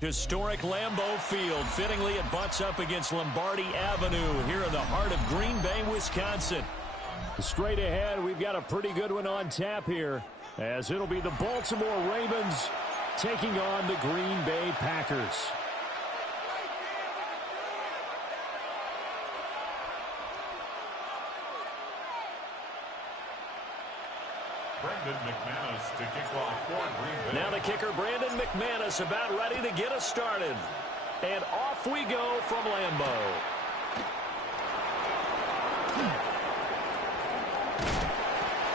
Historic Lambeau Field. Fittingly, it butts up against Lombardi Avenue here in the heart of Green Bay, Wisconsin. Straight ahead, we've got a pretty good one on tap here, as it'll be the Baltimore Ravens taking on the Green Bay Packers. McManus to kick off for Green Bay. Now the kicker, Brandon McManus, about ready to get us started. And off we go from Lambeau.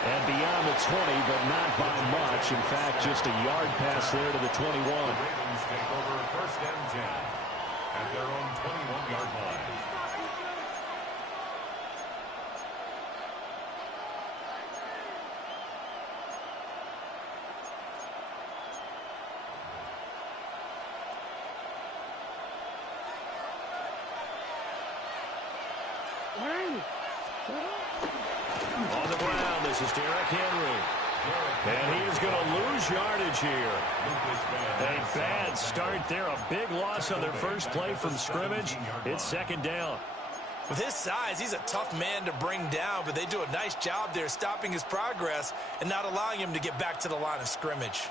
And beyond the 20, but not by much. In fact, just a yard pass there to the 21. The Ravens take over first and 10 at their own 21-yard line. On the ground, this is Derrick Henry. And he is going to lose yardage here. A bad start there. A big loss on their first play from scrimmage. It's second down. With his size, he's a tough man to bring down, but they do a nice job there stopping his progress and not allowing him to get back to the line of scrimmage.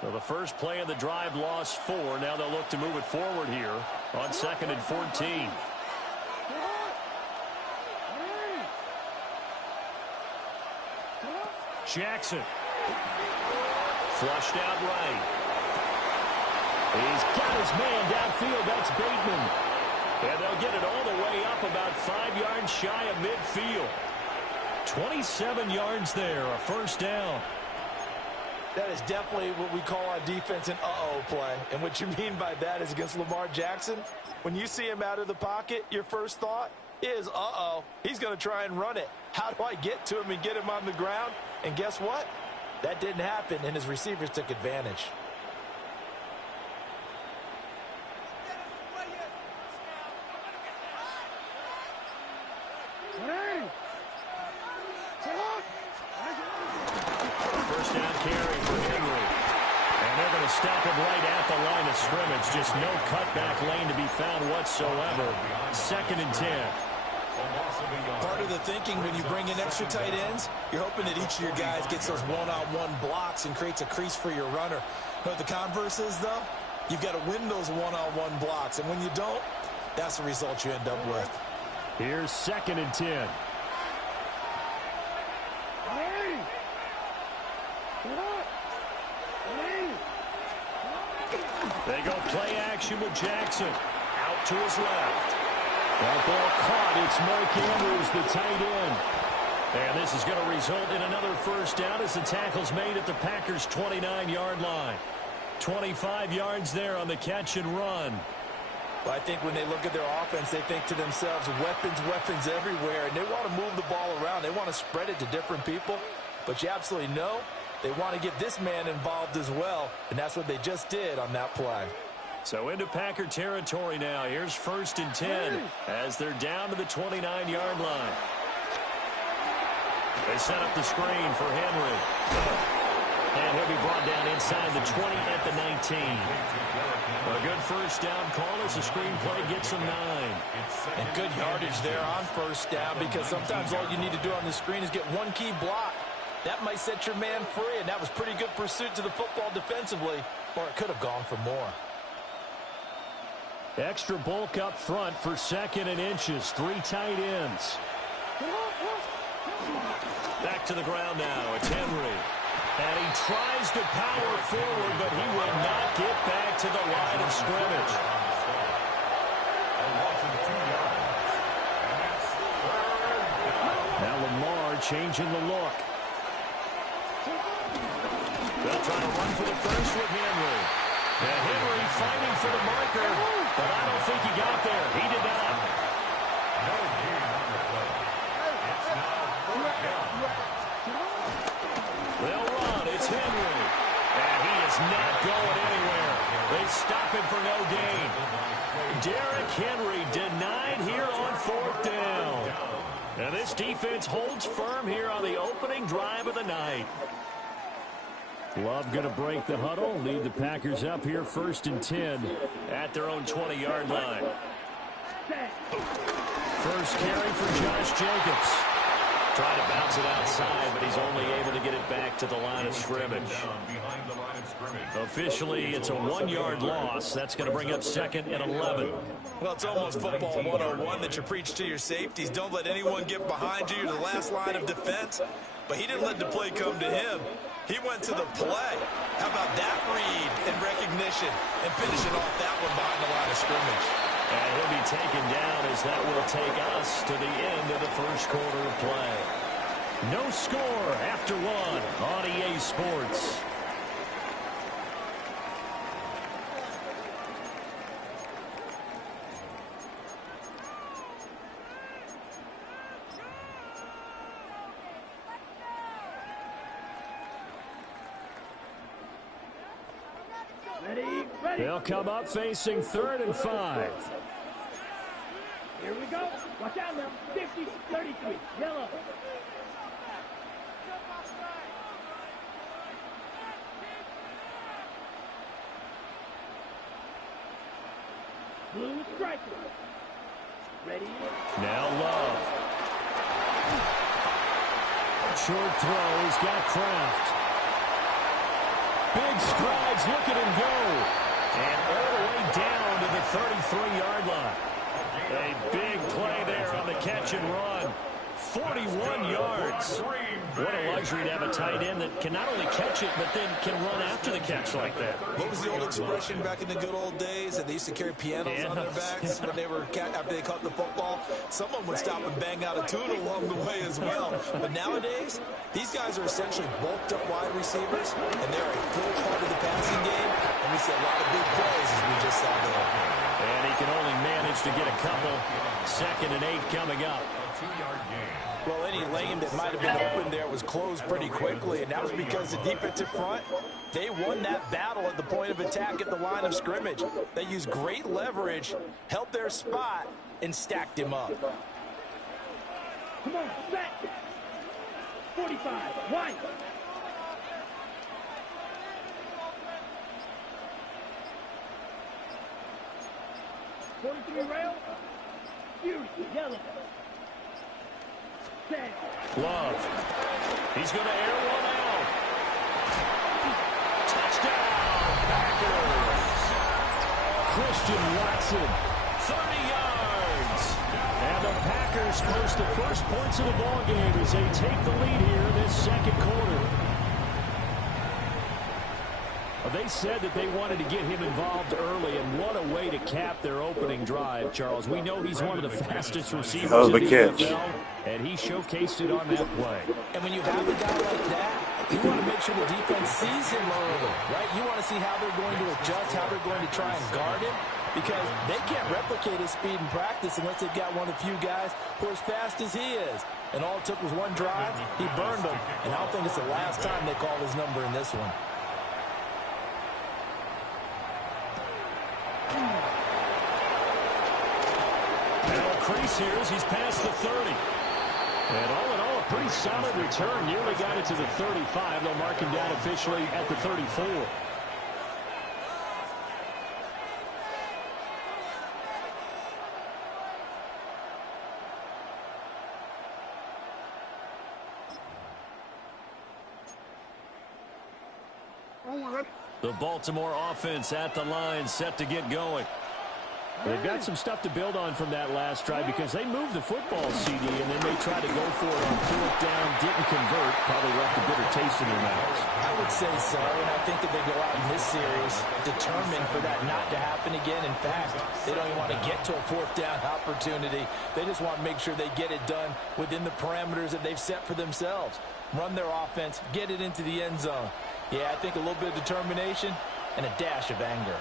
So the first play of the drive lost 4. Now they'll look to move it forward here on 2nd and 14. Jackson. Flushed out right. He's got his man downfield. That's Bateman. And they'll get it all the way up about 5 yards shy of midfield. 27 yards there, a first down. That is definitely what we call on defense an uh-oh play. And what you mean by that is against Lamar Jackson, when you see him out of the pocket, your first thought is, uh-oh, he's going to try and run it. How do I get to him and get him on the ground? And guess what? That didn't happen, and his receivers took advantage. First down carry for Henry. And they're going to stop him right at the line of scrimmage. Just no cutback lane to be found whatsoever. 2nd and 10. Part of the thinking when you bring in extra tight ends, you're hoping that each of your guys gets those one-on-one blocks and creates a crease for your runner. But the converse is, though, you've got to win those one-on-one blocks. And when you don't, that's the result you end up with. Here's 2nd and 10. They go play action with Jackson. Out to his left. That ball caught. It's Mark Andrews, the tight end. And this is going to result in another first down as the tackle's made at the Packers' 29-yard line. 25 yards there on the catch and run. Well, I think when they look at their offense, they think to themselves, weapons, weapons everywhere. And they want to move the ball around. They want to spread it to different people. But you absolutely know they want to get this man involved as well. And that's what they just did on that play. So into Packer territory now. Here's 1st and 10 as they're down to the 29-yard line. They set up the screen for Henry. And he'll be brought down inside the 20 at the 19. A good first down call as the screen play gets him 9. And good yardage there on first down, because sometimes all you need to do on the screen is get one key block. That might set your man free, and that was pretty good pursuit to the football defensively, or it could have gone for more. Extra bulk up front for 2nd and inches. 3 tight ends. Back to the ground now. It's Henry. And he tries to power forward, but he will not get back to the line of scrimmage. Now Lamar changing the look. They'll try to run for the first with Henry. And Henry fighting for the marker, but I don't think he got there. He did not. No gain on the play. It's now 4th down. They'll run. It's Henry. And he is not going anywhere. They stop him for no gain. Derrick Henry denied here on 4th down. And this defense holds firm here on the opening drive of the night. Love going to break the huddle, lead the Packers up here 1st and 10 at their own 20-yard line. First carry for Josh Jacobs. Trying to bounce it outside, but he's only able to get it back to the line of scrimmage. Officially, it's a 1-yard loss. That's going to bring up 2nd and 11. Well, it's almost football 101 that you preach to your safeties. Don't let anyone get behind you. You're the last line of defense. But he didn't let the play come to him. He went to the play. How about that read and recognition and finishing off that one behind the line of scrimmage? And he'll be taken down as that will take us to the end of the first quarter of play. No score after 1 on EA Sports. They'll come up facing 3rd and 5. Here we go. Watch out now. 50, 33. Yellow. Blue striker. Ready? Now Love. Short throw. He's got Kraft. Big strides. Look at him go. And all the way down to the 33-yard line. A big play there on the catch and run. 41 yards. What a luxury to have a tight end that can not only catch it, but then can run after the catch like that. What was the old expression back in the good old days that they used to carry pianos on their backs when they were after they caught the football? Someone would stop and bang out a tune along the way as well. But nowadays, these guys are essentially bulked up wide receivers, and they're a full part of the passing game. And we see a lot of big plays as we just saw there. And he can only manage to get a couple. 2nd and 8 coming up. Well, any lane that might have been open there was closed pretty quickly, and that was because the defensive front, they won that battle at the point of attack at the line of scrimmage. They used great leverage, held their spot, and stacked him up. Come on, set. 45. White. Rail. Fury. Yellow. Love. He's going to air one out. Touchdown, Packers. Christian Watson, 30 yards. And the Packers post the first points of the ballgame as they take the lead here in this 2nd quarter. They said that they wanted to get him involved early, and what a way to cap their opening drive, Charles. We know he's one of the fastest receivers in the NFL, and he showcased it on that play. And when you have a guy like that, you want to make sure the defense sees him early, right? You want to see how they're going to adjust, how they're going to try and guard him, because they can't replicate his speed in practice unless they've got one of the few guys who are as fast as he is. And all it took was one drive. He burned them, and I don't think it's the last time they called his number in this one. Crease here as he's past the 30. And all in all, a pretty solid return. Nearly got it to the 35. They'll mark him down officially at the 34. The Baltimore offense at the line, set to get going. They've got some stuff to build on from that last drive because they moved the football, CD, and then they tried to go for it on 4th down, didn't convert, probably left a bitter taste in their mouths. I would say so, and I think that they go out in this series determined for that not to happen again. In fact, they don't even want to get to a 4th down opportunity. They just want to make sure they get it done within the parameters that they've set for themselves. Run their offense, get it into the end zone. Yeah, I think a little bit of determination and a dash of anger.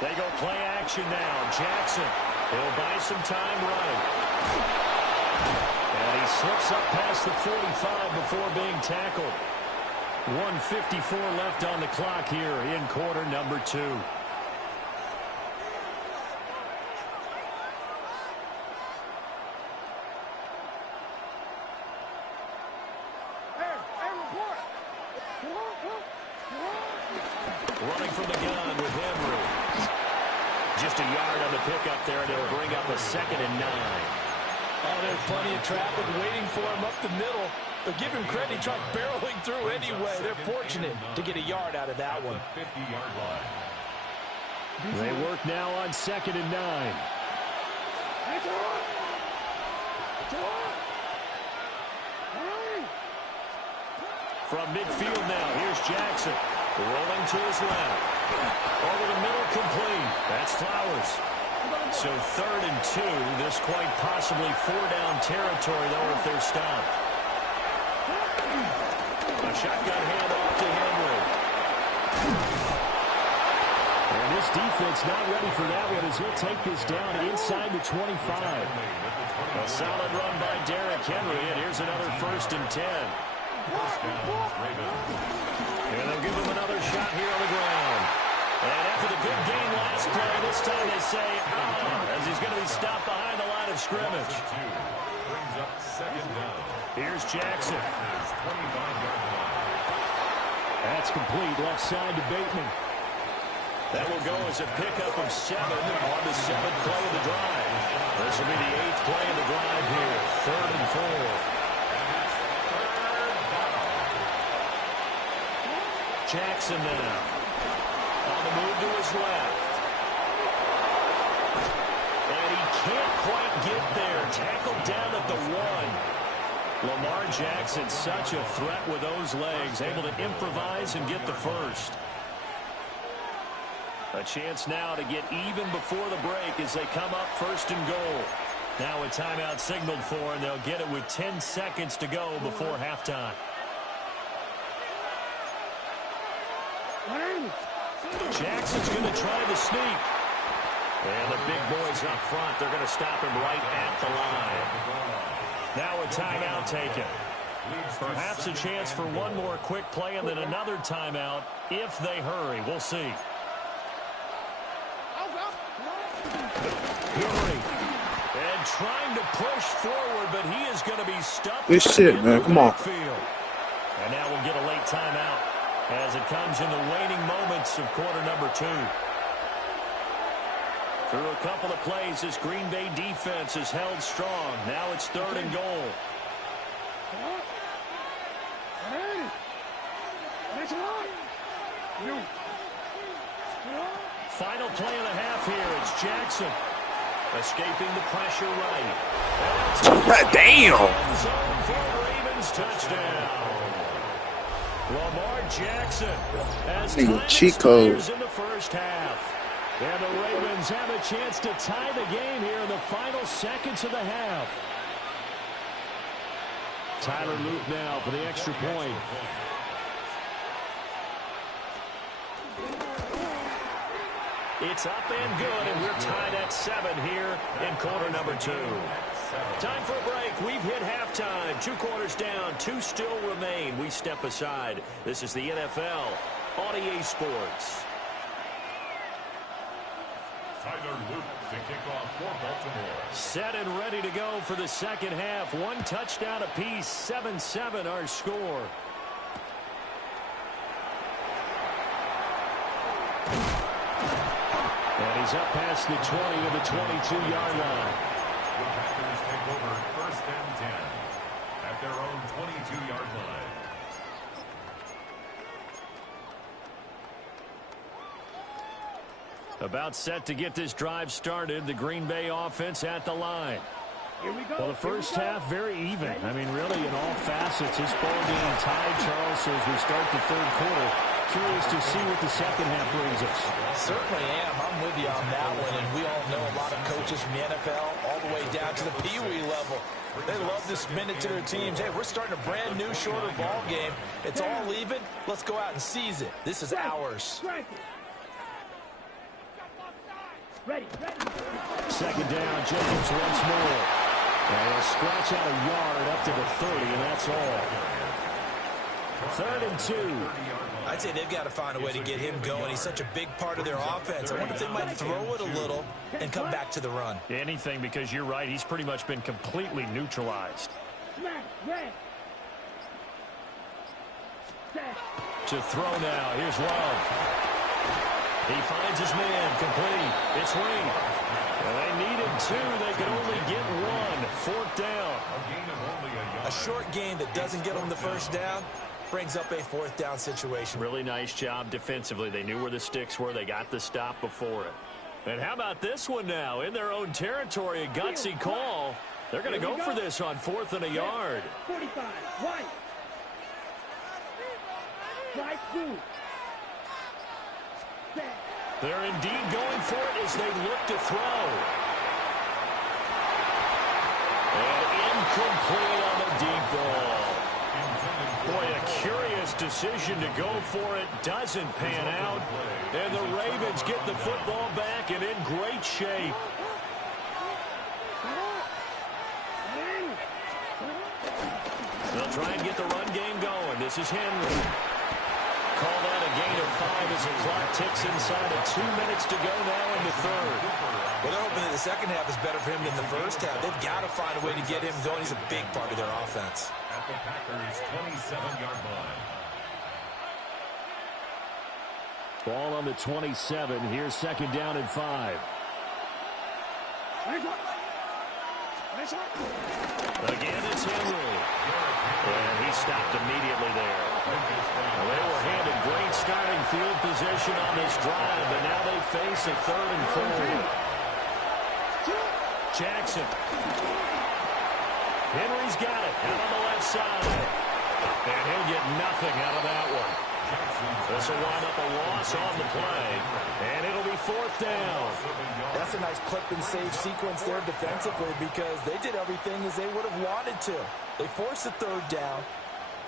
They go play action now. Jackson, he'll buy some time running. And he slips up past the 45 before being tackled. 1:54 left on the clock here in quarter number 2. Running from the gun with Henry. Just a yard on the pickup there, and it'll bring up a 2nd and 9. Oh, there's plenty of traffic waiting for him up the middle. But give him credit, he tried barreling through anyway. They're fortunate to get a yard out of that one. 50-yard line. They work now on 2nd and 9. From midfield now, here's Jackson. Rolling to his left. Over the middle, complete. That's Flowers. So 3rd and 2. This quite possibly 4-down territory, though, if they're stopped. A shotgun handoff to Henry. And this defense not ready for that one as he'll take this down inside the 25. A solid run by Derrick Henry, and here's another 1st and 10. And they'll give him another shot here on the ground. And after the good game last play, this time they say, as he's going to be stopped behind the line of scrimmage. Brings up 2nd down. Here's Jackson. 25-yard line. That's complete left side to Bateman. That will go as a pickup of 7 on the 7th play of the drive. This will be the 8th play of the drive here. 3rd and 4. Jackson now. On the move to his left. And he can't quite get there. Tackled down at the 1. Lamar Jackson, such a threat with those legs. Able to improvise and get the 1st. A chance now to get even before the break as they come up 1st and goal. Now a timeout signaled for, and they'll get it with 10 seconds to go before halftime. Jackson's going to try the sneak. And the big boys up front, they're going to stop him right at the line. Now a timeout taken. Perhaps a chance for one more quick play and then another timeout if they hurry. We'll see. Henry. And trying to push forward, but he is going to be stuffed. Good shit, man. Come on. And now we'll get a late timeout as it comes in the waning moments of quarter number 2. Through a couple of plays, this Green Bay defense is held strong. Now it's 3rd and goal. Final play of the half here. It's Jackson. Escaping the pressure right. Damn. Zone for Ravens touchdown. Lamar Jackson has cheat code in the first half. And the Ravens have a chance to tie the game here in the final seconds of the half. Tyler Luke now for the extra point. It's up and good, and we're tied at 7 here in quarter number 2. Time for a break. We've hit halftime. 2 quarters down. 2 still remain. We step aside. This is the NFL on EA Sports. Tyler Luke to kick off for Baltimore. Set and ready to go for the second half. 1 touchdown apiece. 7-7 our score. And he's up past the 20 to the 22-yard line. The Packers take over 1st and 10 at their own 22-yard line. About set to get this drive started. The Green Bay offense at the line. Here we go. Well, the first half, very even. I mean, really, in all facets, this ball game tied, Charles, so as we start the 3rd quarter. Curious to see what the second half brings us. Certainly am. I'm with you on that one. And we all know a lot of coaches from the NFL all the way down to the Pee-wee level. They love to spin it to their teams. Hey, we're starting a brand new, shorter ball game. It's all even. Let's go out and seize it. This is ours. Ready. Second down, Jacobs once more. And he'll scratch out a yard up to the 30, and that's all. 3rd and 2. I'd say they've got to find a way to get him going. He's such a big part of their offense. I wonder if they might throw it a little and come back to the run. Anything, because you're right. He's pretty much been completely neutralized. To throw now. Here's Love. He finds his man. Complete. It's Reed. And they needed two. They could only get one. Fourth down. A short gain that doesn't get them the first down brings up a fourth down situation. Really nice job defensively. They knew where the sticks were. They got the stop before it. And how about this one now? In their own territory, a gutsy call. They're going to go for this on 4th and a yard. 45, right. Strike two. They're indeed going for it as they look to throw. And incomplete on the deep ball. Boy, a curious decision to go for it. Doesn't pan out. And the Ravens get the football back and in great shape. They'll try and get the run game going. This is Henry. Call that a gain of 5 as the clock ticks inside of 2 minutes to go now in the third. Well, they're hoping that the second half is better for him than the first half. They've got to find a way to get him going. He's a big part of their offense. At the Packers' 27-yard line. Ball on the 27. Here's second down and 5. Again, it's Henry. And he stopped immediately there. Well, they were handed great starting field position on this drive, but now they face a 3rd and 4. Jackson. Henry's got it out on the left side. And he'll get nothing out of that one. This will wind up a loss on the play, and it'll be 4th down. That's a nice clip and save sequence there defensively because they did everything as they would have wanted to. They forced the 3rd down,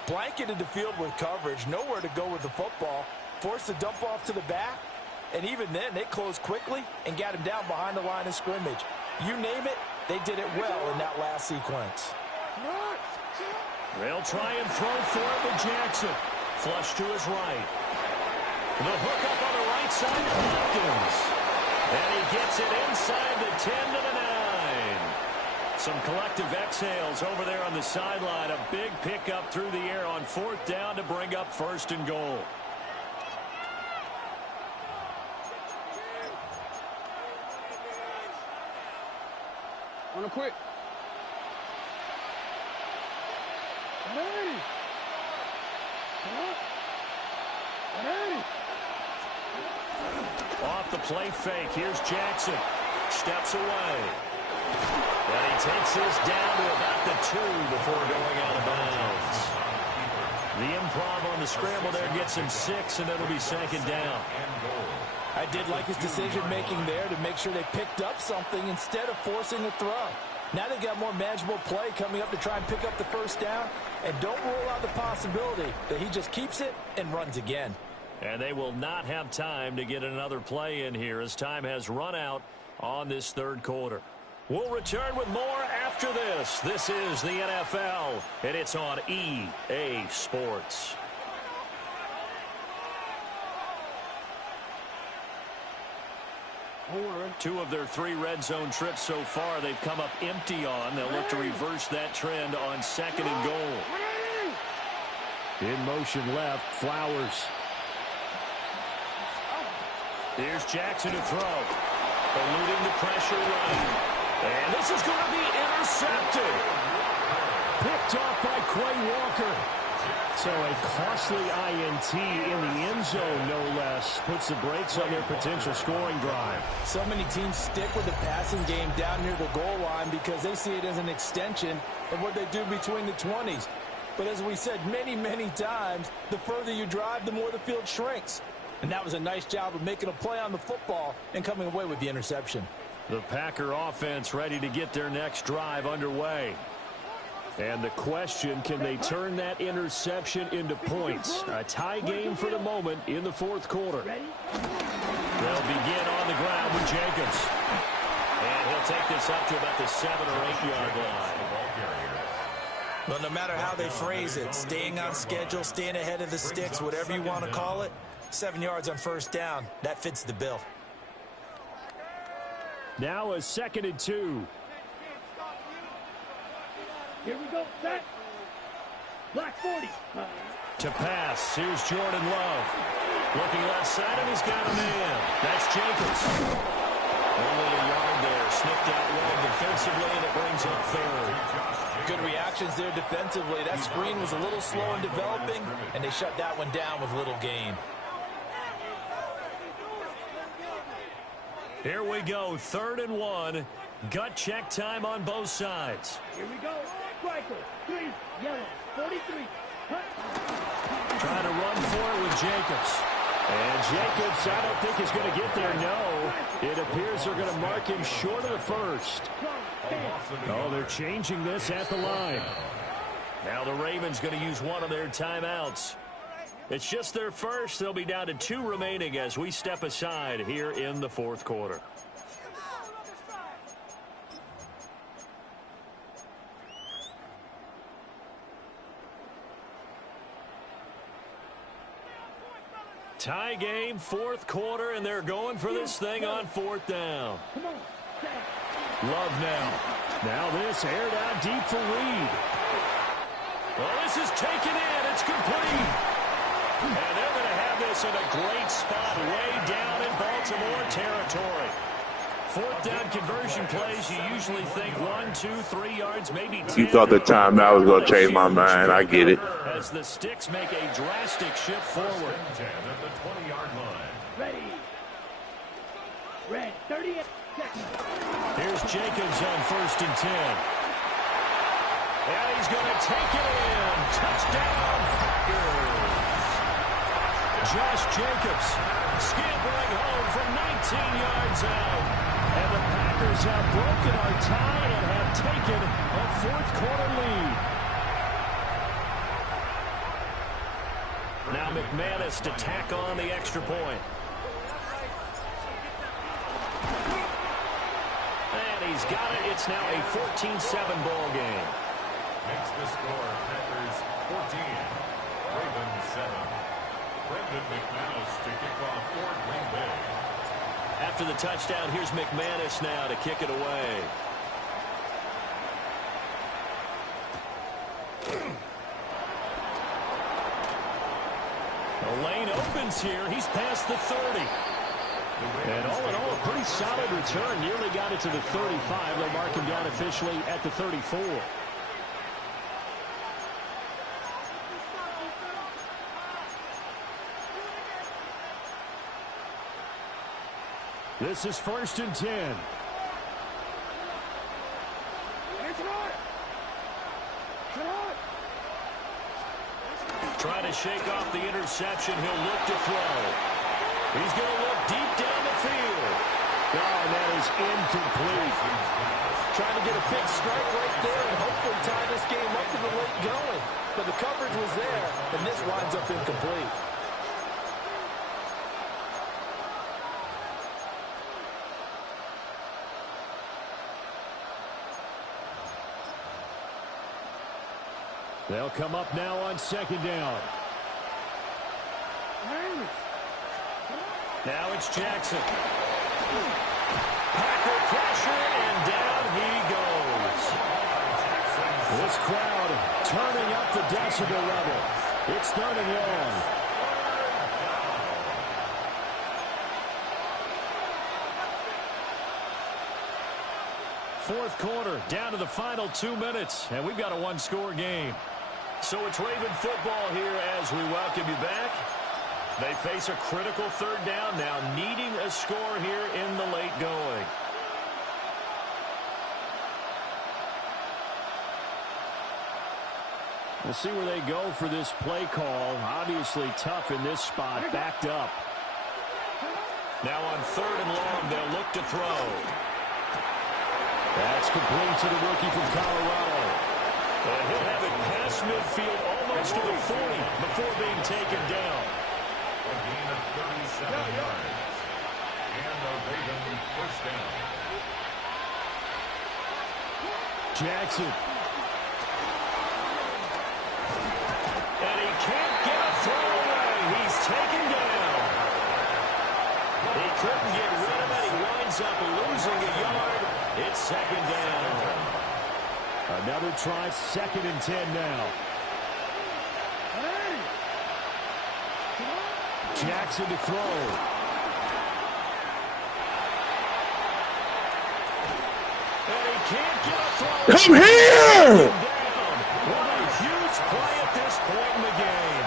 blanketed the field with coverage, nowhere to go with the football, forced the dump off to the back, and even then they closed quickly and got him down behind the line of scrimmage. You name it, they did it well in that last sequence. They'll try and throw for it with Jackson. Flush to his right. The hook up on the right side of Hopkins. And he gets it inside the 10 to the 9. Some collective exhales over there on the sideline. A big pickup through the air on 4th down to bring up 1st and goal. On a quick. Off the play fake. Here's Jackson. Steps away. And he takes this down to about the 2 before going out of bounds. The improv on the scramble there gets him 6, and it'll be 2nd down. I did like his decision-making there to make sure they picked up something instead of forcing a throw. Now they've got more manageable play coming up to try and pick up the 1st down, and don't rule out the possibility that he just keeps it and runs again. And they will not have time to get another play in here as time has run out on this 3rd quarter. We'll return with more after this. This is the NFL, and it's on EA Sports. Two of their 3 red zone trips so far they've come up empty on. They'll look to reverse that trend on 2nd and goal. In motion left, Flowers. Here's Jackson to throw. Eluding the pressure right. And this is going to be intercepted. Picked off by Quay Walker. So a costly INT in the end zone, no less, puts the brakes on their potential scoring drive. So many teams stick with the passing game down near the goal line because they see it as an extension of what they do between the 20s. But as we said many, many times, the further you drive, the more the field shrinks. And that was a nice job of making a play on the football and coming away with the interception. The Packer offense ready to get their next drive underway. And the question, can they turn that interception into points? A tie game for the moment in the 4th quarter. They'll begin on the ground with Jenkins. And he'll take this up to about the 7 or 8 yard line. Well, no matter how they phrase it, staying on schedule, staying ahead of the sticks, whatever you want to call it, 7 yards on 1st down, that fits the bill. Now a 2nd and 2. Here we go, set. Black 40. To pass, here's Jordan Love. Looking left side, and he's got a man. That's Jacobs. Only a yard there. Sniffed out well defensively, and it brings up third. Good reactions there defensively. That screen was a little slow in developing, and they shut that one down with little gain. Here we go, 3rd and 1. Gut check time on both sides. Here we go. Striker, 3, yellow, 43. Trying to run for it with Jacobs. And Jacobs, I don't think is going to get there, no. It appears they're going to mark him short of the first. Oh, they're changing this at the line. Now the Ravens going to use one of their timeouts. It's just their first. They'll be down to 2 remaining as we step aside here in the 4th quarter. Tie game, 4th quarter, and they're going for this thing on 4th down. Love now. Now this aired out deep for Reed. Well, this is taken in. It's complete. And they're going to have this in a great spot way down in Baltimore territory. 4th down conversion plays, you usually think 1, 2, 3 yards, maybe 10. You thought the timeout was going to change my mind. I get it. As the sticks make a drastic shift forward. At the 20-yard line. Ready. Red, 38 seconds. Here's Jacobs on 1st and 10. And he's going to take it in. Touchdown, Packers. Josh Jacobs scampering home from 19 yards out. And the Packers have broken our tie and have taken a 4th quarter lead. Now McManus to tack on the extra point. And he's got it. It's now a 14-7 ball game. Makes the score Packers 14, Ravens 7. Brendan McManus to kick off for Green Bay. After the touchdown, here's McManus now to kick it away. The lane opens here. He's past the 30. And all in all, a pretty solid return. Nearly got it to the 35. They'll mark him down officially at the 34. This is 1st and 10. Trying to shake off the interception. He'll look to throw. He's going to look deep down the field. Oh, and that is incomplete. Trying to get a big strike right there and hopefully tie this game up in the late going. But the coverage was there, and this winds up incomplete. They'll come up now on 2nd down. Now it's Jackson. Packer pressure, and down he goes. This crowd turning up the decibel level. It's 3rd and long. Fourth quarter, down to the final 2 minutes, and we've got a 1-score game. So it's Raven football here as we welcome you back. They face a critical 3rd down now, needing a score here in the late going. We'll see where they go for this play call. Obviously tough in this spot, backed up. Now on 3rd and long, they'll look to throw. That's complete to the rookie from Colorado. And he'll have it past midfield almost to the 40 before being taken down. A gain of 37 yards. And a Raven first down. Jackson. And he can't get a throw away. He's taken down. He couldn't get rid of it. He winds up losing a yard. It's 2nd down. Another try, 2nd and 10 now. Jackson to throw. And he can't get a throw. Come here! What a huge play at this point in the game.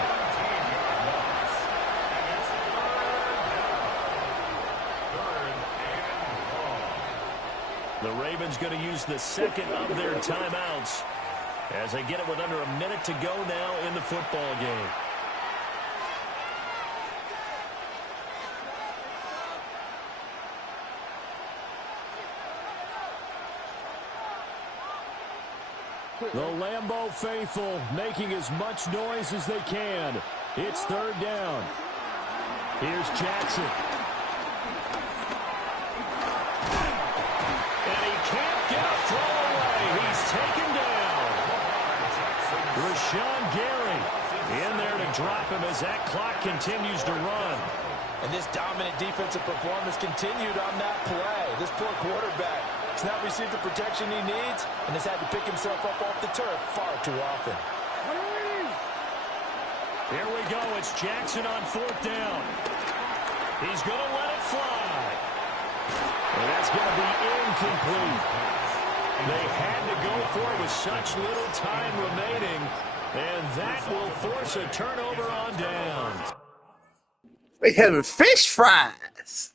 The Ravens going to use the second of their timeouts as they get it with under a minute to go now in the football game. The Lambeau faithful making as much noise as they can. It's third down. Here's Jackson. Taken down. Rashawn Gary in there to drop him as that clock continues to run. And this dominant defensive performance continued on that play. This poor quarterback has not received the protection he needs and has had to pick himself up off the turf far too often. Here we go. It's Jackson on fourth down. He's going to let it fly. And that's going to be incomplete. They had to go for it with such little time remaining, and that will force a turnover on downs. They having fish fries.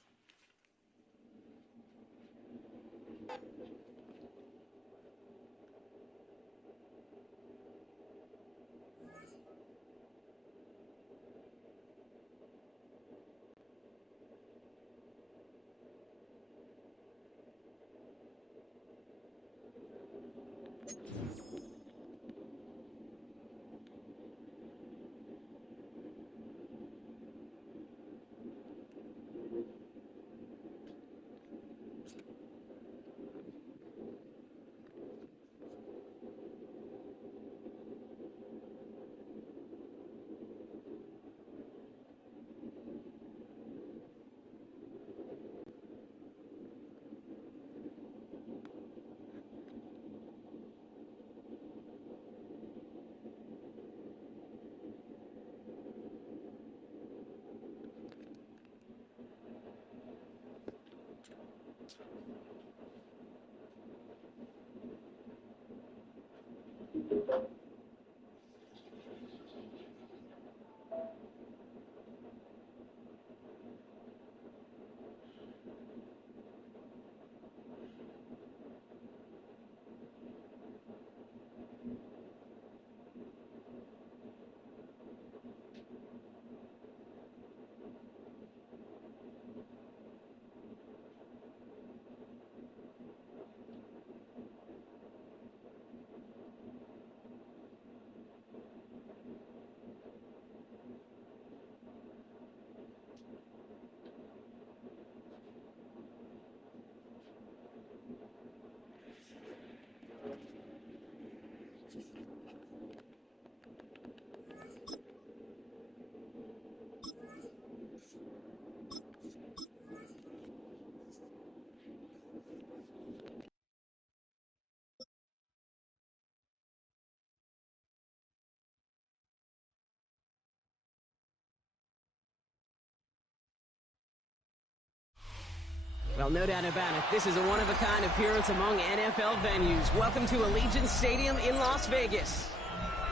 Well, no doubt about it, this is a one-of-a-kind appearance among NFL venues. Welcome to Allegiant Stadium in Las Vegas.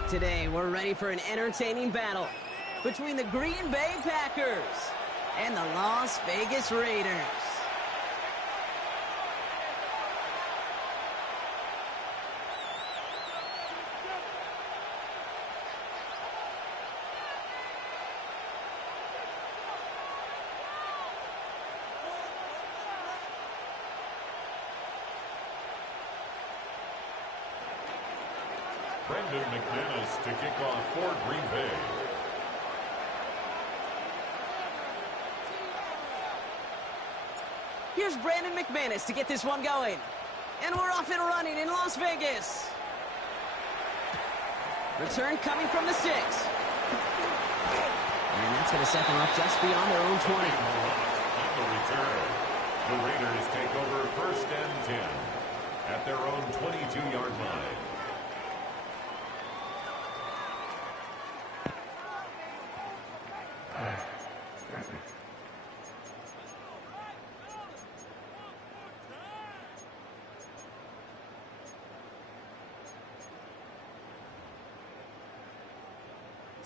Today, we're ready for an entertaining battle between the Green Bay Packers and the Las Vegas Raiders. Brendan McManus to kick off for Green Bay. Here's Brandon McManus to get this one going. And we're off and running in Las Vegas. Return coming from the 6. And that's going to set them up just beyond their own 20. On the return, the Raiders take over first and 10 at their own 22-yard line.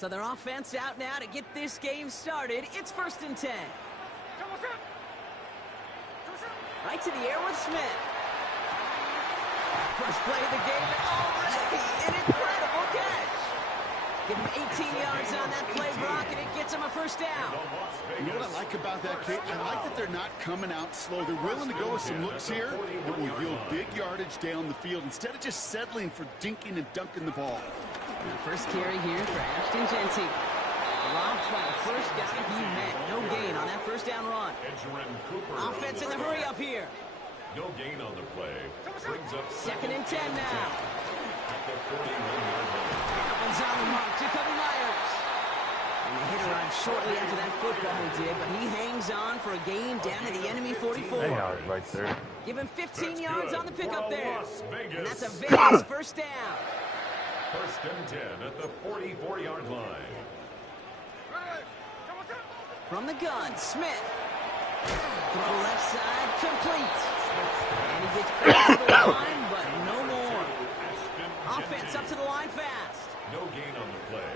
So their offense out now to get this game started. It's 1st and 10. Right to the air with Smith. First play of the game already. An incredible catch. Give him 18 yards on that play, Brock, and it gets him a 1st down. You know what I like about that, Kate? I like that they're not coming out slow. They're willing to go with some looks here that will yield big yardage down the field instead of just settling for dinking and dunking the ball. First carry here for Ashton Genty. Dropped by the first guy he met. No gain on that 1st down run. Offense in the hurry up here. No gain on the play. Brings up 2nd and 10 now. at the 41-yard line. Happens on the mark. Jacoby Myers. And the hit arrived shortly after that football did, but he hangs on for a gain down to the enemy 44. Right there. Give him 15 yards on the pickup For there. Las Vegas. And that's a Vegas 1st down. 1st and 10 at the 44-yard line. From the gun, Smith. Throw left side, complete. And he gets back to the line, but no more. Offense up to the line fast. No gain on the play.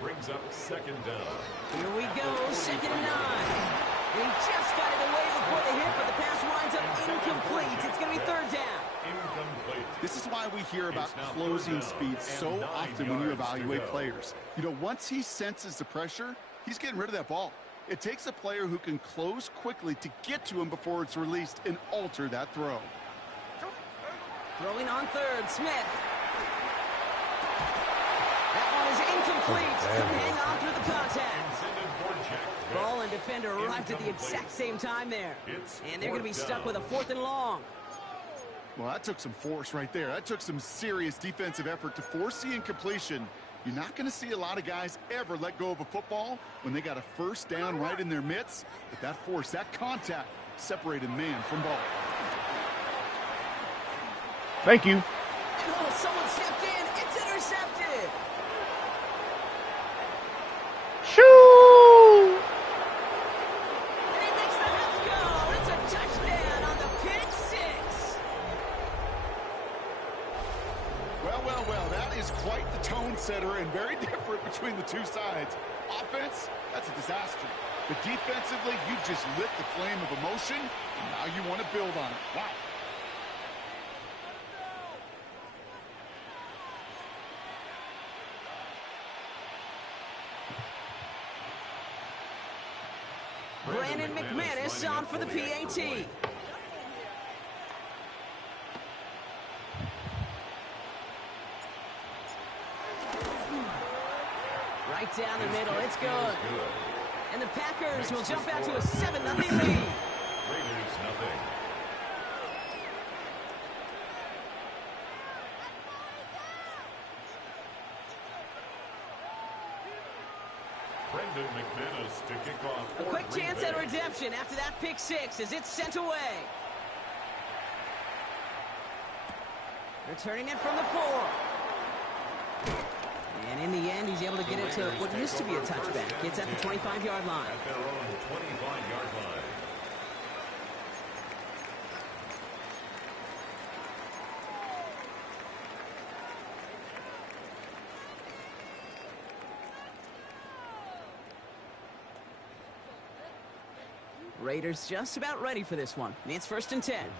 Brings up 2nd down. Here we go, 2nd and 9. And he just got it away before the hit, but the pass winds up incomplete. It's going to be 3rd down. Incomplete. This is why we hear about closing speed so often when you evaluate players. You know, once he senses the pressure, he's getting rid of that ball. It takes a player who can close quickly to get to him before it's released and alter that throw. Throwing on 3rd, Smith. That one is incomplete. Couldn't hang on through the contact. Ball and defender arrived at the exact same time there. And they're going to be stuck with a 4th and long. Well, that took some force right there. That took some serious defensive effort to force the incompletion. You're not going to see a lot of guys ever let go of a football when they got a 1st down right in their midst. But that force, that contact, separated man from ball. Thank you. Oh, someone stepped in. It's intercepted. Shoo! And he makes the Hats go. It's a touchdown on the pick 6. Well, that is quite the tone setter and very different between the two sides. Offense, that's a disaster. But defensively, you've just lit the flame of emotion, and now you want to build on it. Wow. Brandon McManus on for the PAT. Right down the middle, it's good. And the Packers will jump out to a 7-0 lead. Raiders nothing. Brendan McManus to kick off. A quick chance at redemption after that pick 6 as it's sent away. Returning it from the 4. And in the end, he's able to get it to what used to be a touchback. It's at the 25-yard line. At their own 25-yard line. Raiders just about ready for this one. It's 1st and 10.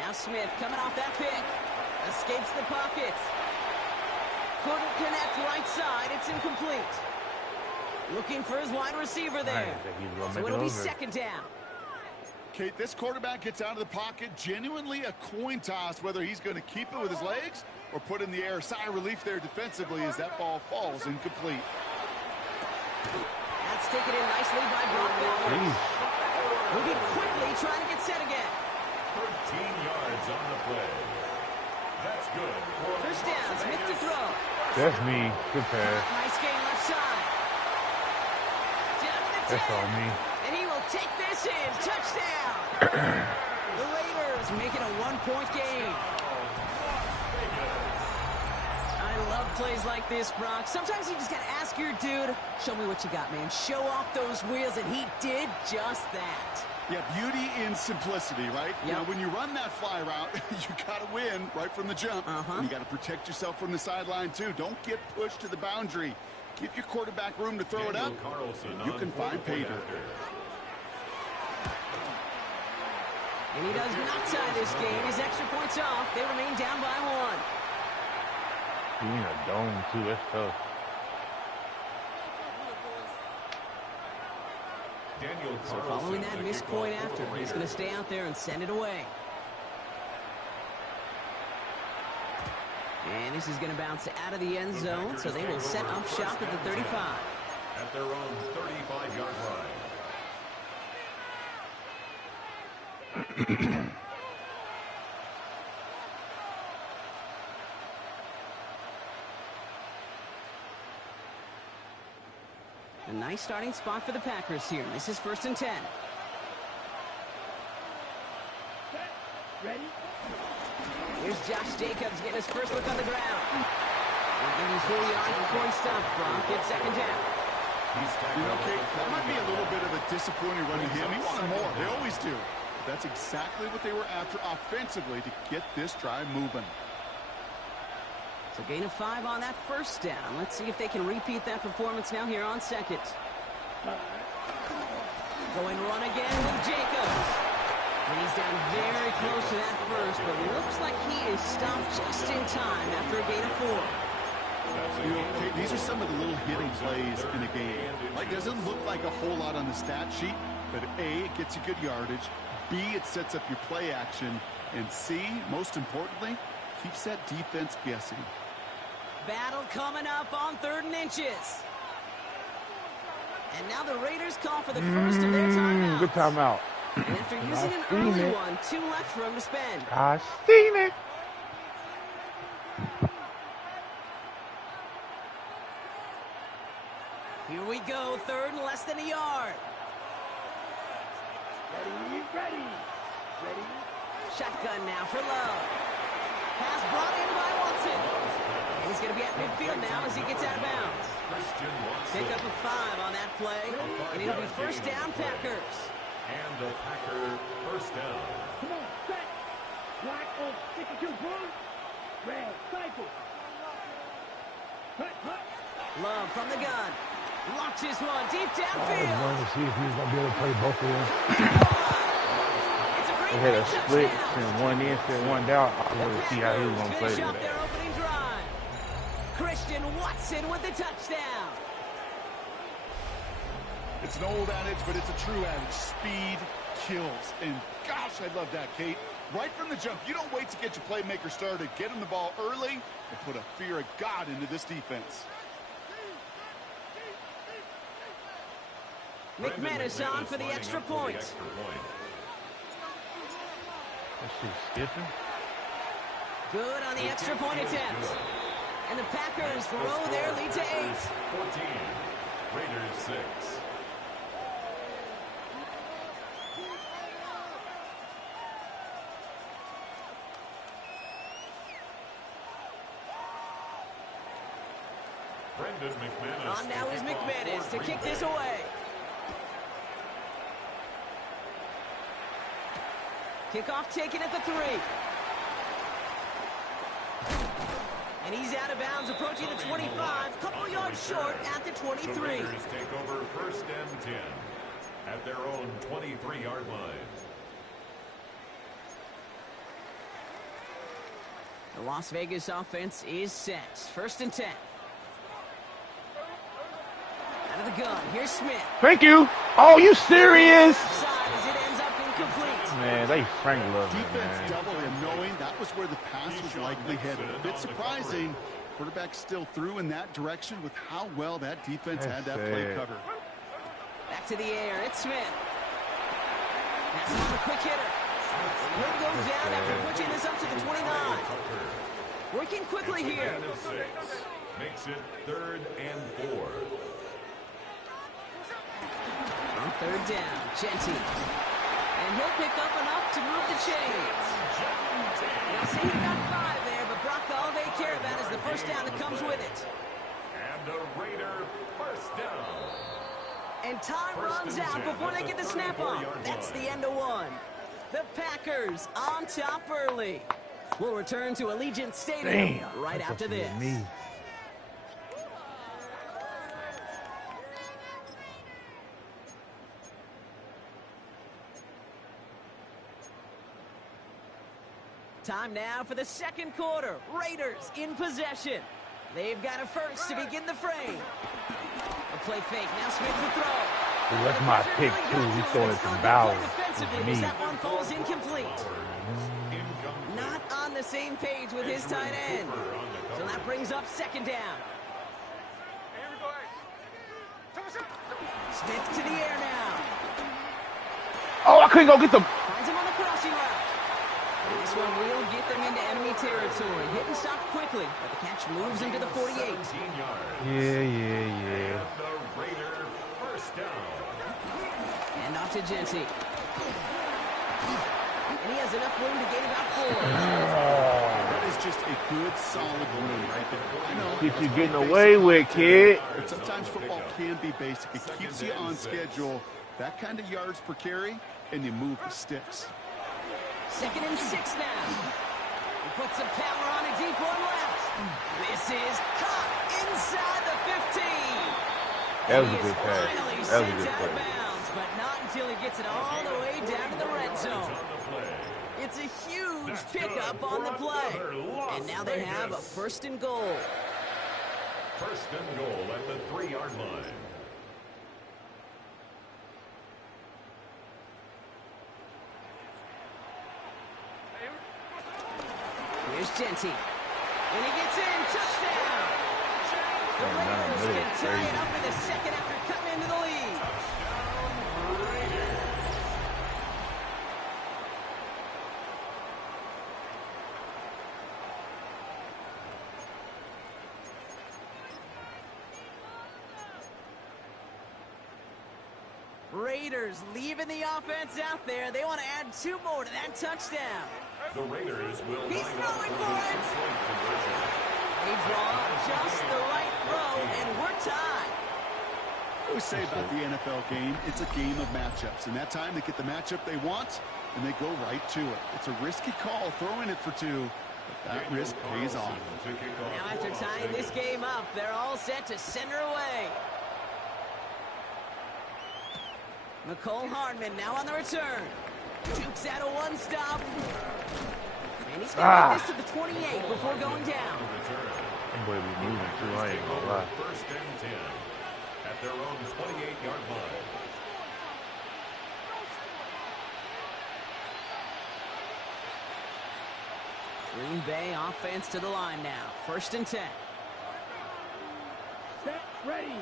Now Smith coming off that pick. Escapes the pocket. Couldn't connect right side. It's incomplete. Looking for his wide receiver there. So it'll be 2nd down. Kate, this quarterback gets out of the pocket, genuinely a coin toss whether he's going to keep it with his legs or put in the air. Sigh of relief there defensively as that ball falls incomplete. That's taken in nicely by Brock Bowers. Moving quickly, trying to get set again. 13 yards on the play. That's good. 1st down, Smith to throw. That's me. Good pass. Nice gain left side. Down to the 10. That's all me. And he will take this in. Touchdown. The Raiders making a 1-point game. I love plays like this, Brock. Sometimes you just got to ask your dude, show me what you got, man. Show off those wheels, and he did just that. Yeah, beauty in simplicity, right? Yep. Now, when you run that fly route, you got to win right from the jump. And you got to protect yourself from the sideline, too. Don't get pushed to the boundary. Give your quarterback room to throw it up. You can find pay dirt. And he does not tie this game. His extra points off. They remain down by 1. You need a dome, too. That's tough. So following that missed point after, he's going to stay out there and send it away. And this is going to bounce out of the end zone, so they will set up shop at the 35. At their own 35-yard line. A nice starting spot for the Packers here. This is 1st and 10. Ready? Here's Josh Jacobs getting his first look on the ground. They'll give him 4 yards before he stops. Gronk gets 2nd down. You know, Kate, that might be a little bit of a disappointing run to him. He wanted more. They always do. But that's exactly what they were after offensively to get this drive moving. So gain of 5 on that 1st down. Let's see if they can repeat that performance now here on 2nd. Going run again with Jacobs. And he's down very close to that 1st, but it looks like he is stopped just in time after a gain of 4. You know, Kate, these are some of the little hidden plays in a game. Like, doesn't look like a whole lot on the stat sheet, but A, it gets you good yardage. B, it sets up your play action. And C, most importantly, keeps that defense guessing. Battle coming up on 3rd and inches. And now the Raiders call for the first of their timeouts. Good timeout. And after using an early one, 2 left for him to spend. I seen it. Here we go, 3rd and less than a yard. Ready. Shotgun now for Love. Pass brought in by Watson. And he's going to be at midfield now as he gets out of bounds. Pick up a 5 on that play, and it'll be 1st down, Packers. And the Packer 1st down. Come on, set. Black on 62 blue. Red, cycle. Hut. Love from the gun. Launches one deep I was downfield. wanting to see if he was going to be able to play both of them. It's a They Green had Bay a split, touchdown. send one in, send one down. I wanted to see how he was going to play Finish with up their that. opening drive. Christian Watson with the touchdown. It's an old adage, but it's a true adage. Speed kills. And gosh, I love that, Kate. Right from the jump, you don't wait to get your playmaker started. Get him the ball early and put a fear of God into this defense. McManus on for the extra point. That shit's skipping. Good on the extra point attempt. And the Packers grow their lead to 8. 14. Raiders 6. Brendan McManus. On now is McManus to kick this away. Kickoff taken at the 3. And he's out of bounds, approaching the 25. Couple yards short at the 23. The Raiders take over 1st and 10 at their own 23-yard line. The Las Vegas offense is set. 1st and 10. Out of the gun, here's Smith. Thank you. Oh, you serious? Offside as it ends up incomplete. Man, they Frank love me, Defense man. doubled him, knowing that was where the pass was likely headed. A bit surprising. Quarterback still threw in that direction with how well that defense had that play covered. Back to the air, it's Smith. That's on a quick hitter. He'll go down after pushing this up to the 29. Working quickly here. Makes it 3rd and 4. On 3rd down, Genty. And he'll pick up enough to move the chains. They'll say he got 5 there, but Brock, all they care about is the 1st down that comes with it. And a Raider 1st down. And time runs out before they get the snap off. That's the end of one. The Packers on top early. We'll return to Allegiant Stadium right after this. Time now for the second quarter. Raiders in possession. They've got a first to begin the frame. A play fake. Now Smith to throw. Dude, that's my pick, too. He's throwing some balls. That one falls incomplete. Not on the same page with his tight end. So that brings up second down. Smith to the air now. Oh, I couldn't go get them. Finds him on the crossing route. This one will get them into enemy territory. Hit and stop quickly, but the catch moves him to the 48. Yeah. And off to Genty. And he has enough room to gain about 4. That is just a good, solid run right there. I know. Get you getting away with, kid. But sometimes football can be basic. It keeps you on schedule. That kind of yards per carry, and you move the sticks. 2nd and 6 now. He puts some power on a deep one left. This is caught inside the 15. That was a good pass. That was a good play. Bounds, but not until he gets it all the way down to the red zone. It's a huge pickup on the play. And now they have a 1st and goal. 1st and goal at the 3-yard line. Here's Genty. And he gets in. Touchdown. The Raiders can tie it up in the second after cutting into the lead. Raiders leaving the offense out there. They want to add 2 more to that touchdown. The Raiders will. He's throwing for it. They draw just the right throw, and we're tied. What we say about the NFL game, it's a game of matchups. And that time they get the matchup they want, and they go right to it. It's a risky call throwing it for 2, but that risk pays off. Now after tying this game up, they're all set to send her away. McCole Hardman now on the return. Jukes out a 1-stop. And he's going to get this to the 28 before going down. That boy be moving too, I ain't gonna lie. 1st and 10 at their own 28-yard line. Green Bay offense to the line now. 1st and 10. Set, ready.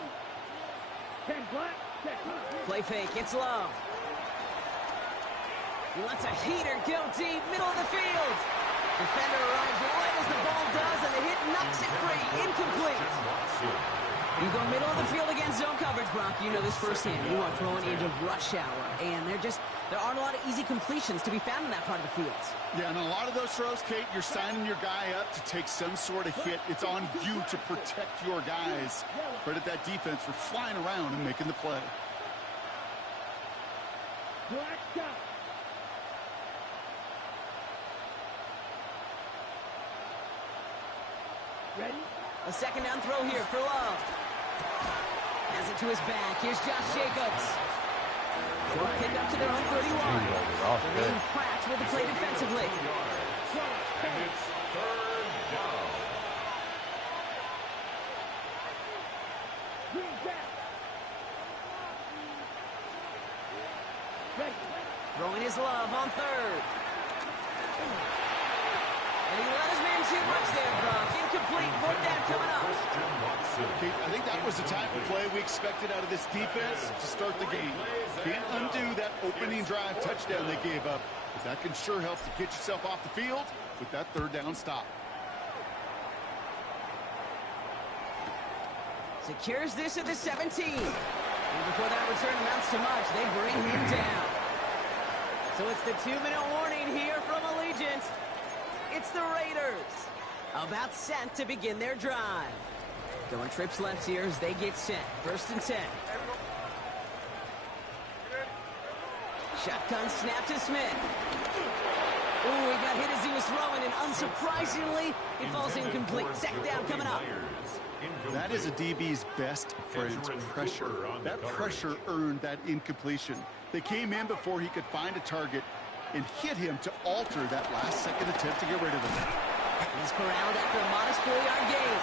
10 black, set. Play fake, it's Love. He lets a heater go deep, middle of the field. Defender arrives right as the ball does, and the hit knocks it free. Incomplete. You go middle of the field against zone coverage, Brock. You know this firsthand. You are throwing into rush hour, and there aren't a lot of easy completions to be found in that part of the field. Yeah, and a lot of those throws, Kate, you're signing your guy up to take some sort of hit. It's on you to protect your guys. Credit that defense for flying around and making the play. Black shot. Ready? A 2nd down throw here for Love. Has it to his back. Here's Josh Jacobs. Short pick up to their own 31. They're being cracked with the play defensively. And it's 3rd down. Green back. Ready. Throwing his Love on 3rd. And he let his man too much there, Brock. Incomplete. 4th down coming up. Kate, I think that was the type of play we expected out of this defense to start the game. Can't undo that opening drive touchdown they gave up, but that can sure help to get yourself off the field with that 3rd down stop. Secures this at the 17. And before that return amounts to much, they bring him down. So it's the 2-minute warning here from Allegiant. It's the Raiders, about set to begin their drive. Going trips left here as they get set. 1st and 10. Shotgun snap to Smith. Ooh, he got hit as he was throwing, and unsurprisingly, he falls incomplete. Second down coming up. That is a DB's best friend, pressure. That pressure earned that incompletion. They came in before he could find a target and hit him to alter that last-second attempt to get rid of him. He's corralled after a modest 4-yard gain.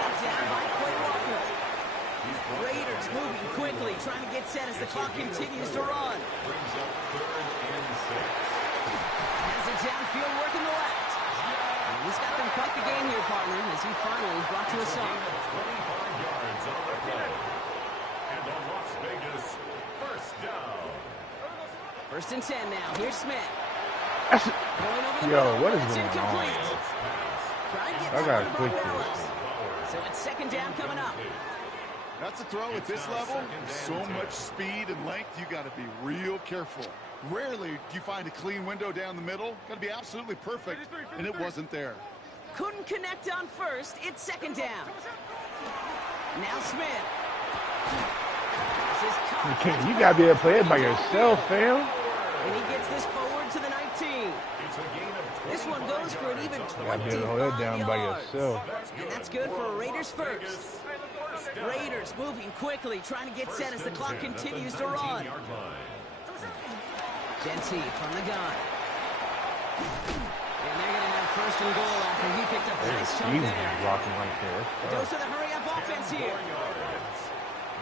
Brought down by Quay Walker. Raiders moving quickly, trying to get set as the clock continues to run. Has the downfield work in the left. And he's got them cut the game here, partner, as he finally is brought to a stop. 25 yards on the play. And a Las Vegas first down. First and 10 now. Here's Smith. Going over the middle. What is going incomplete. on? Try and get I gotta that quit one this. So it's second down coming up. That's a throw at this level. So much speed and length, you got to be real careful. Rarely do you find a clean window down the middle. Got to be absolutely perfect, and it wasn't there. Couldn't connect on first. It's second down. Now Smith. You gotta be able to play it by yourself, fam. And he gets this forward to the 19. This one goes for an even 25 hold it down by yards. yourself. And that's good for a Raiders first. Raiders moving quickly, trying to get set as the clock continues to run. Genty from the gun. And they're going to have first and goal after he picked up a nice chunk there. Blocking right there. Goes to the hurry-up offense here.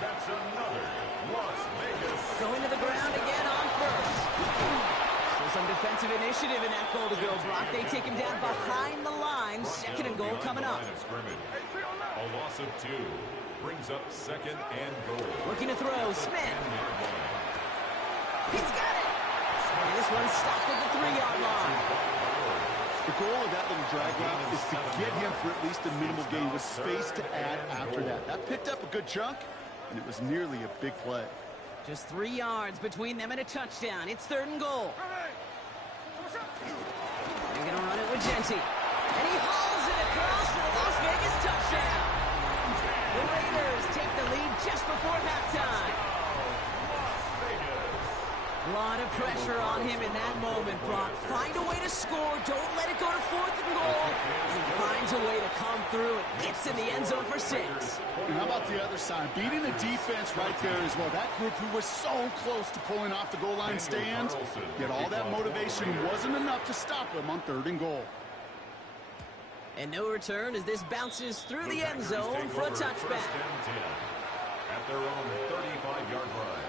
That's another Las Vegas. Going to the ground again on first. So some defensive initiative in that goal to go block. They take him down behind the line. Second and goal coming up. A loss of 2 brings up second and goal. Looking to throw, Smith. He's got it. And this one's stopped at the 3-yard line. The goal of that little drag route is to get him for at least a minimal gain with space to add after that. That picked up a good chunk, and it was nearly a big play. Just 3 yards between them and a touchdown. It's third and goal. They're going to run it with Genty. And he hauls it across for the Las Vegas touchdown. The Raiders take the lead just before halftime. A lot of pressure on him in that moment, Brock. Find a way to score. Don't let it go to fourth and goal. And he finds a way to come through and gets in the end zone for 6. And how about the other side? Beating the defense right there as well. That group who was so close to pulling off the goal line stand, yet all that motivation wasn't enough to stop them on third and goal. And no return as this bounces through the end zone for a touchback. At their own 35-yard line.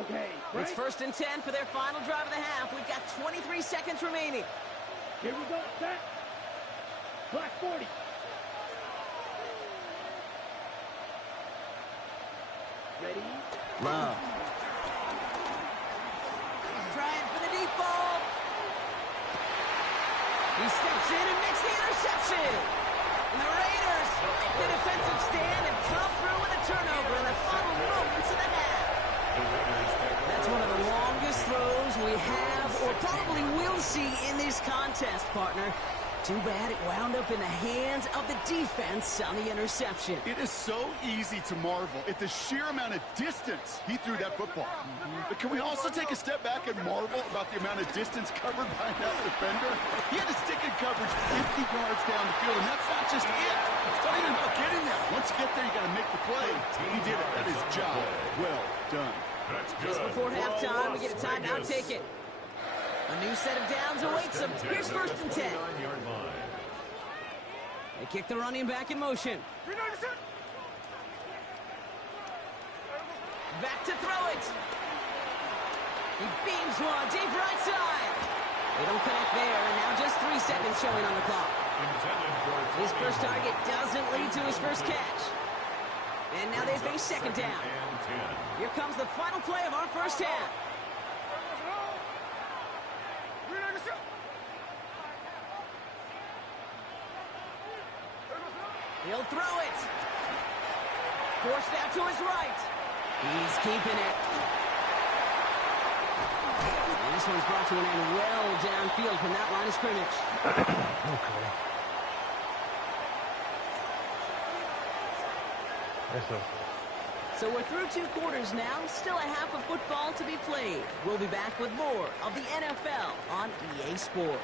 Okay, It's first and 10 for their final drive of the half. We've got 23 seconds remaining. Here we go, set. Clock 40. Ready? Love. Trying for the deep ball. He steps in and makes the interception. And the Raiders make the defensive stand and come through with a turnover in the final moments of the half. That's one of the longest throws we have or probably will see in this contest, partner. Too bad it wound up in the hands of the defense on the interception. It is so easy to marvel at the sheer amount of distance he threw that football. But can we also take a step back and marvel about the amount of distance covered by that defender? He had to stick in coverage 50 yards down the field, and that's not just it. It's not even about getting there. Once you get there, you got to make the play. He did it. That is job well done. Just before halftime, we get a timeout ticket. A new set of downs awaits them. Here's first and 10. They kick the running back in motion. Back to throw it. He beams one deep right side. They don't connect there, and now just 3 seconds showing on the clock. His first target doesn't lead to his first catch. And now they face second down. Here comes the final play of our first half. He'll throw it. Forced out to his right. He's keeping it. And this one's brought to an end well downfield from that line of scrimmage. Okay. That's a So we're through 2 quarters now. Still a half of football to be played. We'll be back with more of the NFL on EA Sports.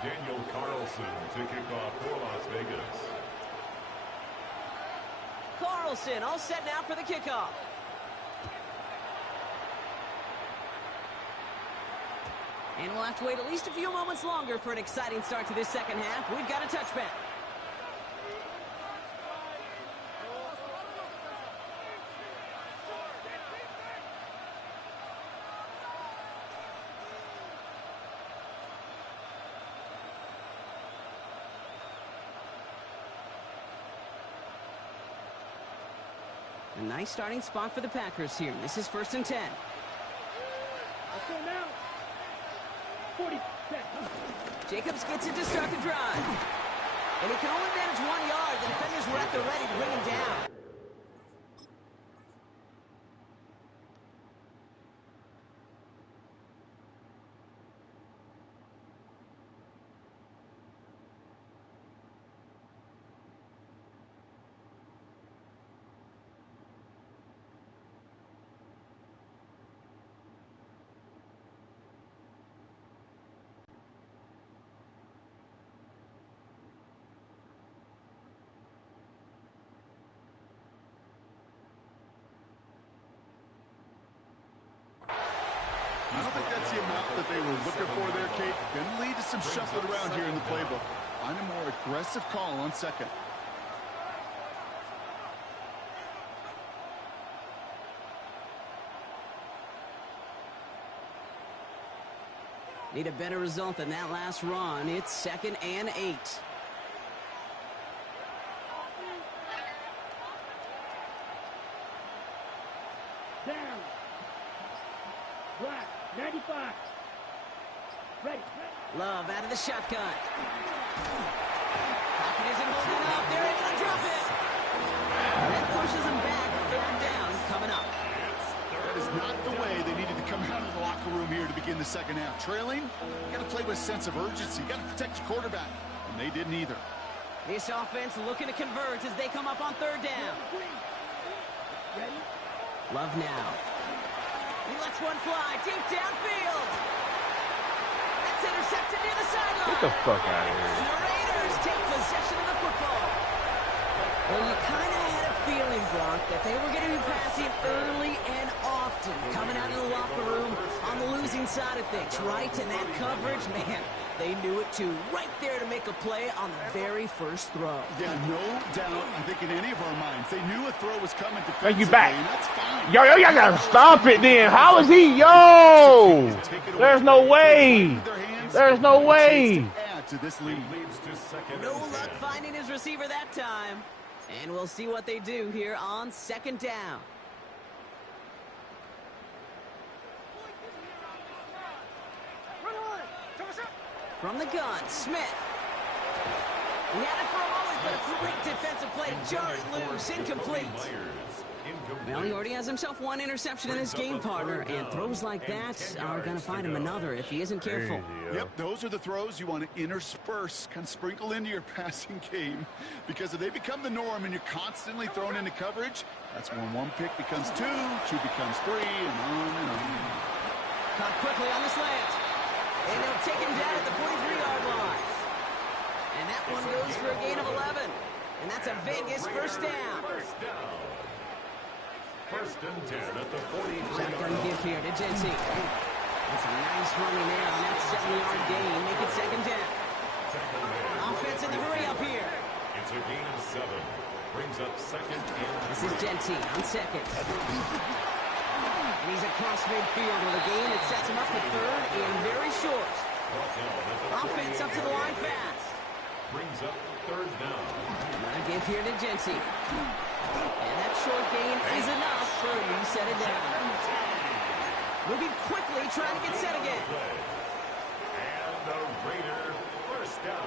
Daniel Carlson to kick off for Las Vegas. Carlson all set now for the kickoff. And we'll have to wait at least a few moments longer for an exciting start to this second half. We've got a touchback. A nice starting spot for the Packers here. This is 1st and 10. Let's go now. 40 seconds. Jacobs gets it to start the drive. And he can only manage 1 yard. The defenders were at the ready to bring him down. I don't think that's the amount that they were looking for there, Kate. Going to lead to some shuffling around here in the playbook. Find a more aggressive call on second. Need a better result than that last run. It's 2nd and 8. Down. Black. 95. Ready. Love out of the shotgun. Pocket isn't holding up. They're able to drop it. That pushes them back. 3rd down coming up. That is not the way they needed to come out of the locker room here to begin the second half. Trailing, you got to play with a sense of urgency. You got to protect your quarterback, and they didn't either. This offense looking to convert as they come up on 3rd down. Ready. Love now. He lets one fly deep downfield. That's intercepted near the sideline. Get the fuck out of here. And the Raiders take possession of the football. Well, you kind of had a feeling, Brock, that they were going to be passing early and often, coming out of the locker room on the losing side of things, right? And that coverage, man, they knew it too. Right there to make a play on the very first throw. Yeah, no doubt. I think in any of our minds, they knew a throw was coming defensively, Thank you back. and that's fine. Yo, y'all gotta stop it then. How is he? Yo! There's no way. There's no way. Add to this lead. Leads to 2nd No and 10. luck finding his receiver that time. And we'll see what they do here on 2nd down. From the gun, Smith. He had it for a moment, but a great defensive play to jar it loose. Incomplete. Well, he already has himself 1 interception in this game, partner, and throws like that are going to find him another if he isn't careful. Yep, those are the throws you want to intersperse, kind of sprinkle into your passing game. Because if they become the norm and you're constantly thrown into coverage, that's when 1 pick becomes 2, 2 becomes 3, and on and on. Caught quickly on the slant. And they'll take him down at the 43-yard line. And that one goes for a gain of 11. And that's a Vegas 1st down. 1st and 10 at the 43. Shotgun give here to Jensen. That's a nice running there on that 7-yard gain. Make it 2nd down. Offense in the hurry up here. It's a gain of 7. Brings up 2nd and 3. This is Jensen on 2nd. And he's across midfield with a gain that sets him up for 3rd and very short. Offense up to the line fast. Brings up 3rd down. Another give here to Jensen. And that short gain is enough for a new set of down. Moving quickly, trying to get set again. And the Raider 1st down.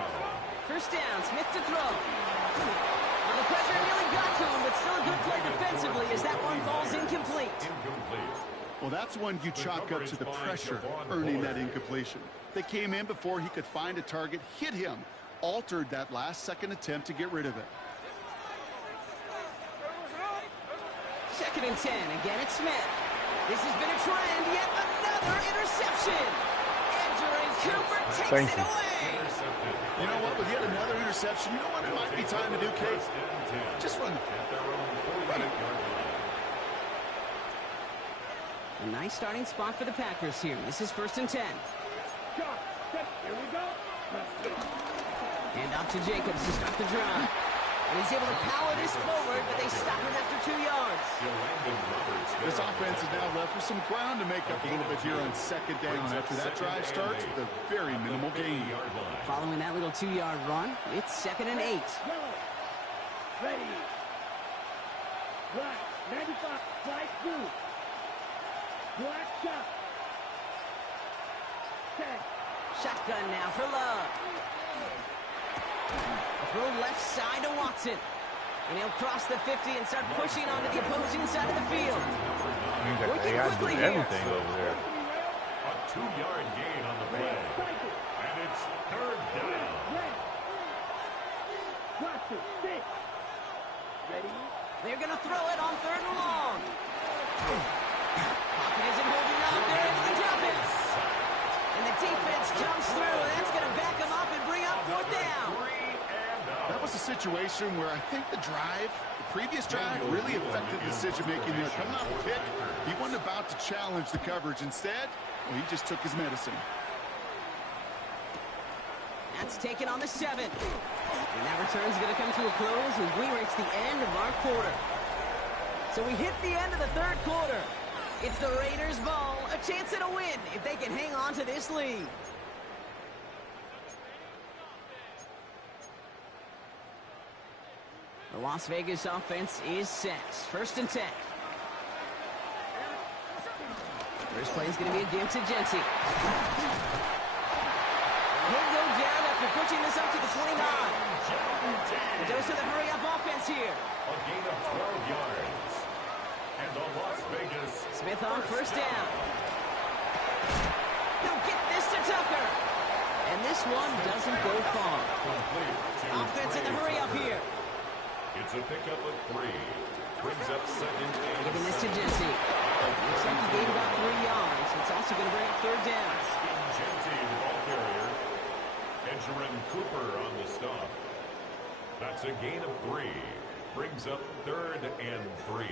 1st down, Smith to throw. Well, the pressure nearly got to him, but still a good play defensively as that one falls incomplete. Incomplete. Well, that's one you chalk up to the pressure earning that incompletion. They came in before he could find a target, hit him, altered that last-second attempt to get rid of it. 2nd and 10. Again, it's Smith. This has been a trend. Yet another interception. Andrew Cooper takes it away. You know what? With yet another interception, you know what it might be time to do, Kate? Just run it. A nice starting spot for the Packers here. This is 1st and 10. Here we go. Hand off to Jacobs to start the drive. And he's able to power this forward, but they stop him after 2 yards. This offense is now left with some ground to make up a little bit here on 2nd down. After that drive starts with a very minimal gain. Following that little 2-yard run, it's 2nd and 8. Ready. Black, 95, flight blue. Black shot. 10. Shotgun now for Love. Throw left side to Watson. And he'll cross the 50 and start pushing onto the opposing side of the field. Working quickly here. Everything over there. A 2-yard gain on the play. And it's 3rd down. Watson, 6. Ready. They're going to throw it on 3rd and long. Pocket isn't holding up. They're able to drop it. And the defense comes through, and that's going to back them up and bring up 4th down. That was a situation where I think the previous drive really affected the decision-making there. Coming off a pick, he wasn't about to challenge the coverage. Instead, well, he just took his medicine. That's taken on the 7th. And that return is going to come to a close as we reach the end of our quarter. So we hit the end of the 3rd quarter. It's the Raiders' ball, a chance at a win if they can hang on to this lead. The Las Vegas offense is set. 1st and 10. First play is going to be a give to Jency. He'll go down after pushing this up to the 29. A dose of the hurry-up offense here. A gain of 12 yards. And the Las Vegas Smith on 1st down. He'll get this to Tucker. And this one doesn't go far. Offense in the hurry-up here. It's a pickup of 3. Brings up 2nd and Giving this to Jency. Looks like he gained about 3 yards. It's also going to bring up 3rd down. Jency, the ball carrier. Edgerrin Cooper on the stop. That's a gain of 3. Brings up 3rd and 3.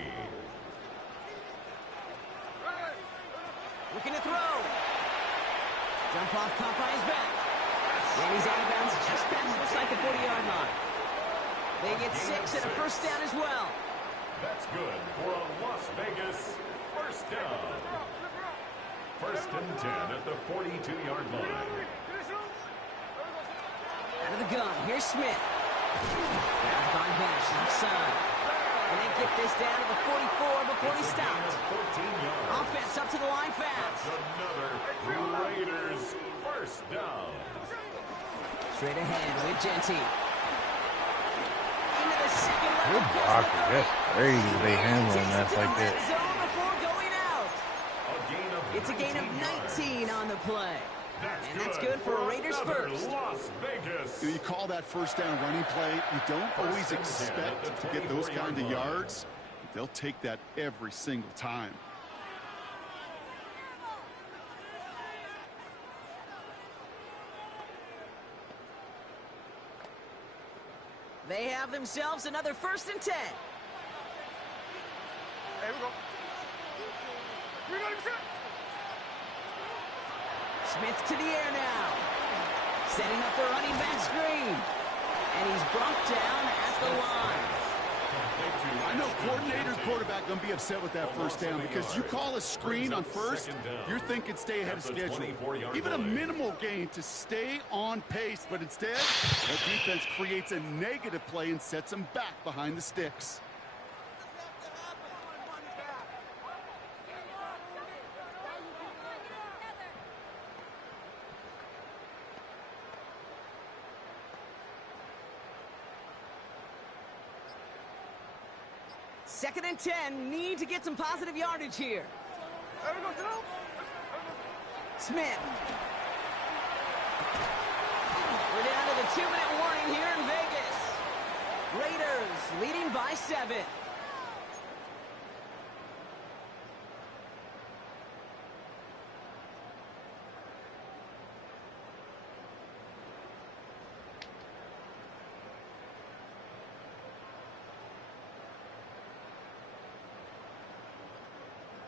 Looking to throw. Jump off caught by his back. And he's out of bounds just past, looks like the 40-yard line. They get 6 and a 1st down as well. That's good for a Las Vegas 1st down. 1st and 10 at the 42-yard line. Out of the gun, here's Smith. That's by Bash, offside. And they get this down to the 44 before he stopped. 14 yards. Offense up to the line fast. Another Raiders 1st down. Straight ahead with Jency. Into the 2nd level. Good blocking. That's crazy. They handling that like that. Before going out. It's a gain of 19 on the play. And that's good for Raiders 1st. Las Vegas. You call that 1st down running play. You don't always expect to get those kind of yards. They'll take that every single time. They have themselves another 1st and 10. Here we go. Smith to the air now. Setting up the running back screen. And he's brought down at the line. I know coordinator quarterback going to be upset with that 1st down because you call a screen on 1st, you're thinking stay ahead of schedule. Even a minimal gain to stay on pace, but instead, that defense creates a negative play and sets them back behind the sticks. Second and 10, need to get some positive yardage here. Smith. We're down to the 2-minute warning here in Vegas. Raiders leading by 7.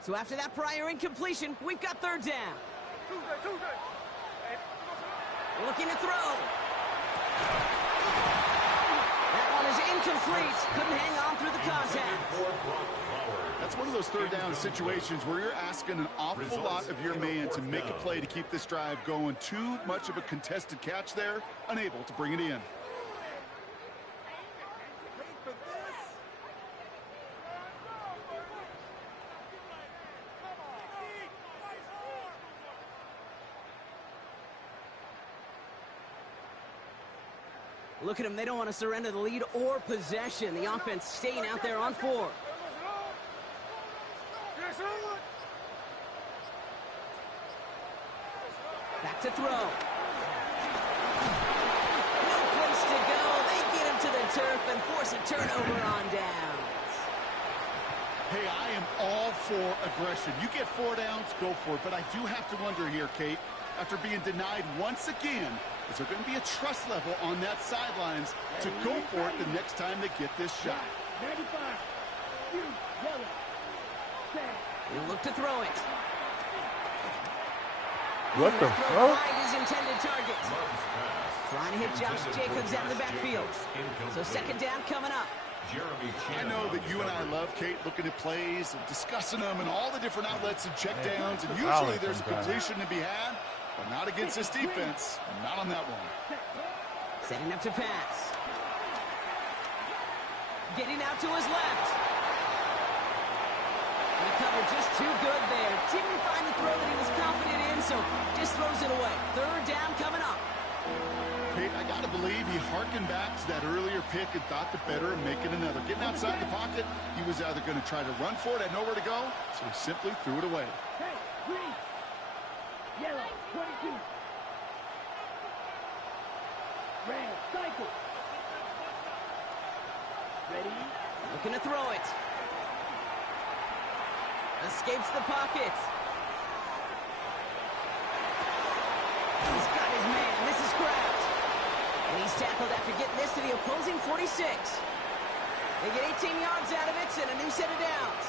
So after that prior incompletion, we've got 3rd down. Looking to throw. That one is incomplete. Couldn't hang on through the contact. That's one of those 3rd down situations where you're asking an awful lot of your man to make a play to keep this drive going. Too much of a contested catch there, unable to bring it in. Look at them. They don't want to surrender the lead or possession. The offense staying out there on 4. Back to throw. No place to go. They get him to the turf and force a turnover on downs. Hey, I am all for aggression. You get 4 downs, go for it. But I do have to wonder here, Kate, after being denied once again, is there going to be a trust level on that sidelines to go for it the next time they get this shot? He'll look to throw it. What the fuck? His intended target. Trying to hit Josh Jacobs out of the backfield. So 2nd down coming up. I know that you and I love, Kate, looking at plays and discussing them and all the different outlets and checkdowns, and usually there's a completion to be had, but not against this defense. Not on that one. Setting up to pass. Getting out to his left. And the cover just too good there. Didn't find the throw that he was confident in, so just throws it away. 3rd down coming up. Kate, I got to believe he harkened back to that earlier pick and thought the better of making another. Getting outside the pocket, he was either going to try to run for it, had nowhere to go, so he simply threw it away. Hey, green. Yellow, 22. Red, cycle. Ready? Looking to throw it. Escapes the pocket. He's got his man. This is Kraft. And he's tackled after getting this to the opposing 46. They get 18 yards out of it and a new set of downs.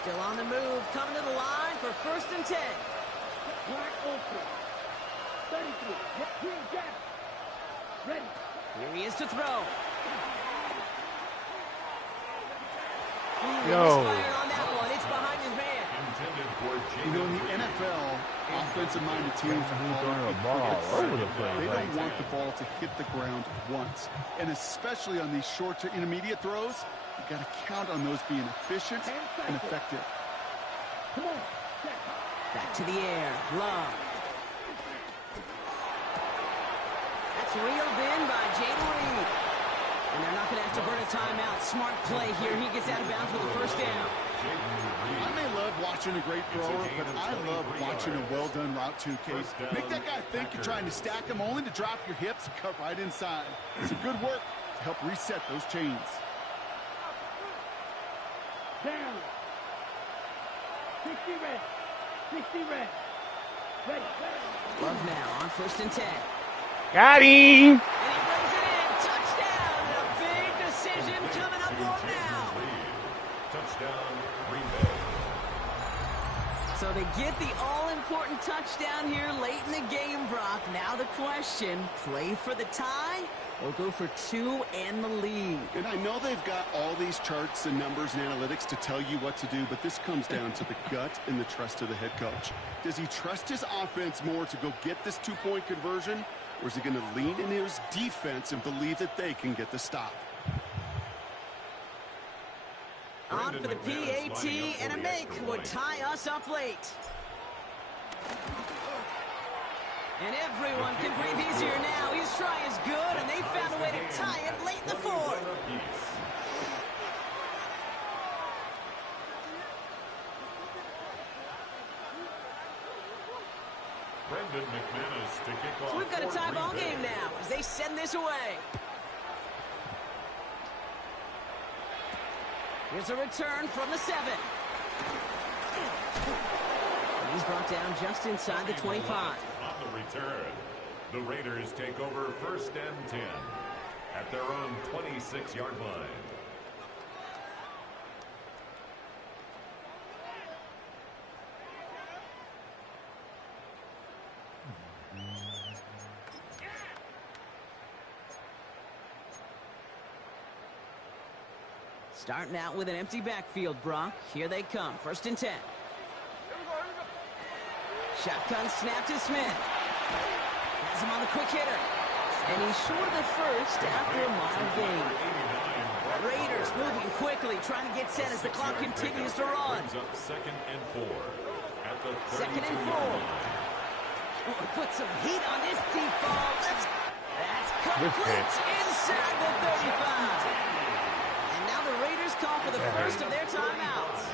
Still on the move, coming to the line for 1st and 10. Black open. 33. Green gap. Ready. Here he is to throw. Yo. Fire on that one. It's behind his man. You know, in the NFL, offensive-minded teams He's throwing a ball all over the place. They don't want the ball to hit the ground once. And especially on these short to intermediate throws, you got to count on those being efficient and effective. Come on. Back to the air. Love. That's reeled in by Jaden Reed. And they're not going to have to burn a timeout. Smart play here. He gets out of bounds for the 1st down. I may love watching a great thrower, but I love watching a well-done route too, Case. Make that guy think you're trying to stack him only to drop your hips and cut right inside. It's a good work to help reset those chains. Down. 60 red. 60 red. Ready. Love now on 1st and 10. Got him! And he brings it in. Touchdown. And a big decision coming up on now. Touchdown, Green Bay. So they get the all-important touchdown here late in the game, Brock. Now the question, play for the tie or go for 2 and the lead? And I know they've got all these charts and numbers and analytics to tell you what to do, but this comes down to the gut and the trust of the head coach. Does he trust his offense more to go get this 2-point conversion, or is he going to lean into his defense and believe that they can get the stop? On for the PAT, and a make would tie us up late. And everyone can breathe easier now. His try is good, and they found a way to tie it late in the 4th. Brendan McManus to kick off. So we've got a tie ball game now as they send this away. Here's a return from the 7. And he's brought down just inside the 25. On the return, the Raiders take over 1st and 10 at their own 26-yard line. Starting out with an empty backfield, Brock. Here they come. 1st and 10. Shotgun snap to Smith. Has him on the quick hitter. And he's short of the first after a mild gain. Raiders moving quickly, trying to get set as the clock continues to run. 2nd and 4 at the 2nd and 4. Oh, put some heat on this deep ball. That's complete inside the 35. And now the Raiders call for the first of their timeouts.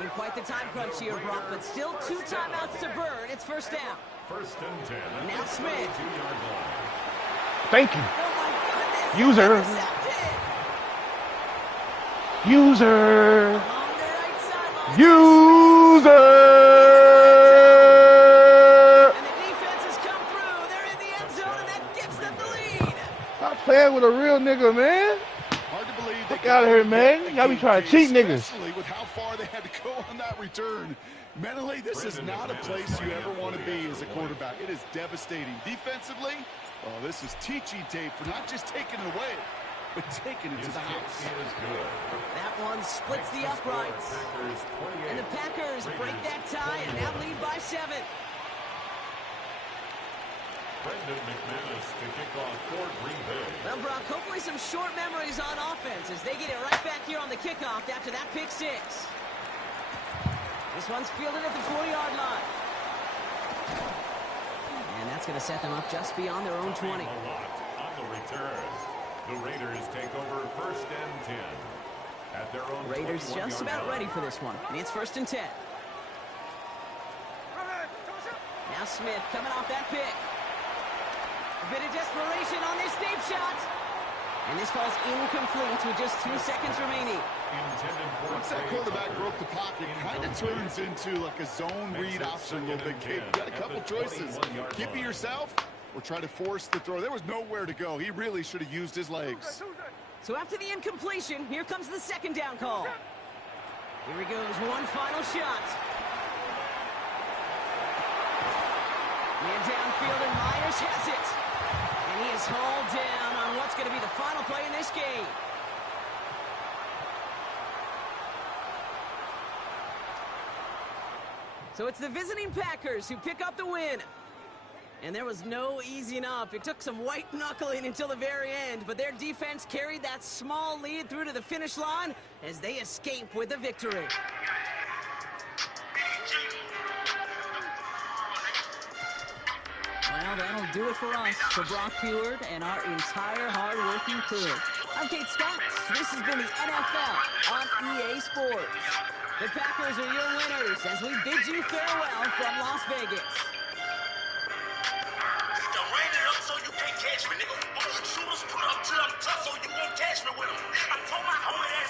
In quite the time crunch here, Brock, but still 2 timeouts to burn. It's 1st down. 1st and 10. Now Smith. 2-yard line. Thank you. Oh my goodness. User. Intercepted. User. Along the right sideline. User. And the defense has come through. They're in the end zone, and that gives them the lead. Stop playing with a real nigga, man. Hard to believe. Fuck out of here, man. Y'all be trying to cheat niggas. Especially with how far they had to go on that return. Mentally, this is not a place you ever want to be as a quarterback. It is devastating. Defensively, oh, this is teaching tape for not just taking it away, but taking it to the house. That one splits the uprights. And the Packers break that tie and now lead by 7. Brendan McManus to kick off for Green Bay. Well, Brock, hopefully some short memories on offense as they get it right back here on the kickoff after that pick 6. This one's fielded at the 40-yard line. And that's going to set them up just beyond their own 20. A lot on the return. The Raiders take over 1st and 10 at their own. Raiders just about ready for this one. And it's 1st and 10. Now Smith coming off that pick. A bit of desperation on this deep shot. And this falls incomplete with just 2 seconds remaining. Once that quarterback broke the pocket, it kind of turns into like a zone read option a little bit. Kid, you got a couple choices. Keep it yourself or try to force the throw. There was nowhere to go. He really should have used his legs. So after the incompletion, here comes the 2nd down call. Here he goes, one final shot. Man downfield, and Myers has it. And he is hauled down on what's going to be the final play in this game. So it's the visiting Packers who pick up the win. And there was no easing up. It took some white knuckling until the very end, but their defense carried that small lead through to the finish line as they escape with the victory. Well, that'll do it for us, for Brock Heward and our entire hard-working crew. I'm Kate Scott. This has been the NFL on EA Sports. The Packers are your winners as we bid you farewell from Las Vegas. So you can't catch me, nigga. Shooters put up till I'm tough so you won't catch me with them. I told my homie that